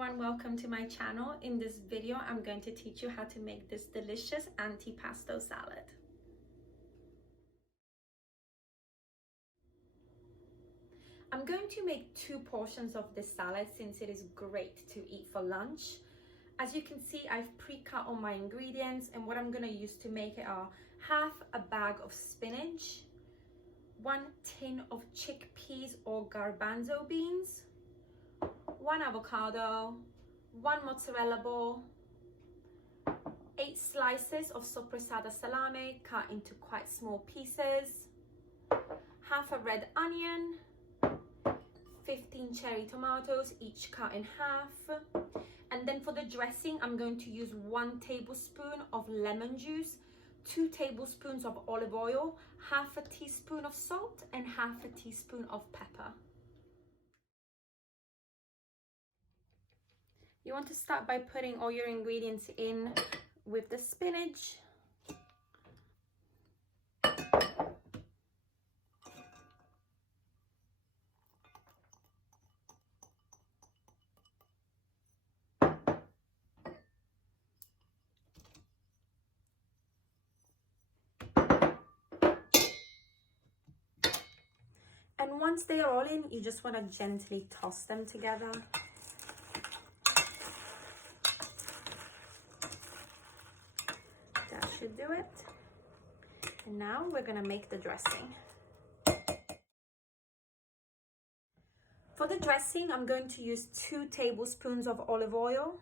everyone, welcome to my channel. In this video, I'm going to teach you how to make this delicious antipasto salad. I'm going to make 2 portions of this salad since it is great to eat for lunch. As you can see, I've pre-cut all my ingredients, and what I'm going to use to make it are half a bag of spinach, 1 tin of chickpeas or garbanzo beans, 1 avocado, 1 mozzarella ball, 8 slices of soppressata salame cut into quite small pieces, half a red onion, 15 cherry tomatoes, each cut in half. And then for the dressing, I'm going to use 1 tablespoon of lemon juice, 2 tablespoons of olive oil, half a teaspoon of salt, and half a teaspoon of pepper. You want to start by putting all your ingredients in with the spinach. And once they are all in, you just want to gently toss them together. That should do it. And now we're going to make the dressing. For the dressing, I'm going to use 2 tablespoons of olive oil,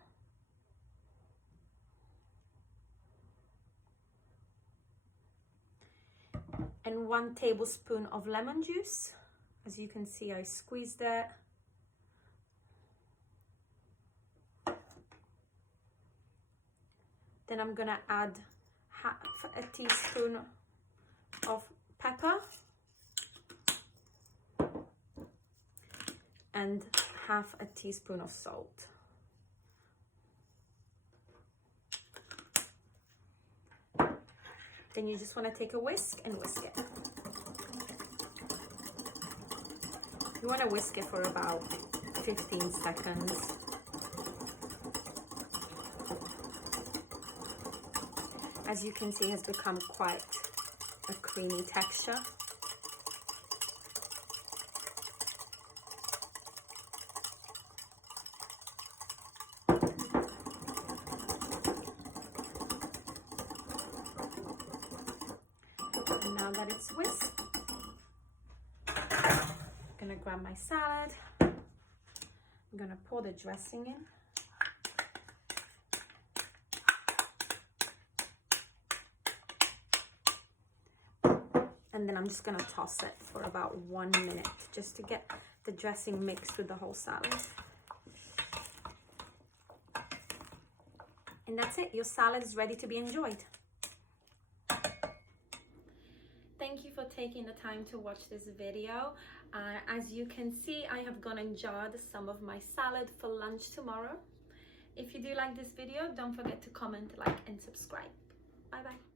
and 1 tablespoon of lemon juice. As you can see, I squeezed it. Then I'm gonna add half a teaspoon of pepper and half a teaspoon of salt. Then you just want to take a whisk and whisk it. You want to whisk it for about 15 seconds. As you can see, it has become quite a creamy texture. And now that it's whisked, I'm gonna grab my salad. I'm gonna pour the dressing in. And then I'm just gonna toss it for about 1 minute just to get the dressing mixed with the whole salad. And that's it, your salad is ready to be enjoyed. Thank you for taking the time to watch this video. As you can see, I have gone and jarred some of my salad for lunch tomorrow. If you do like this video, don't forget to comment, like, and subscribe. Bye bye.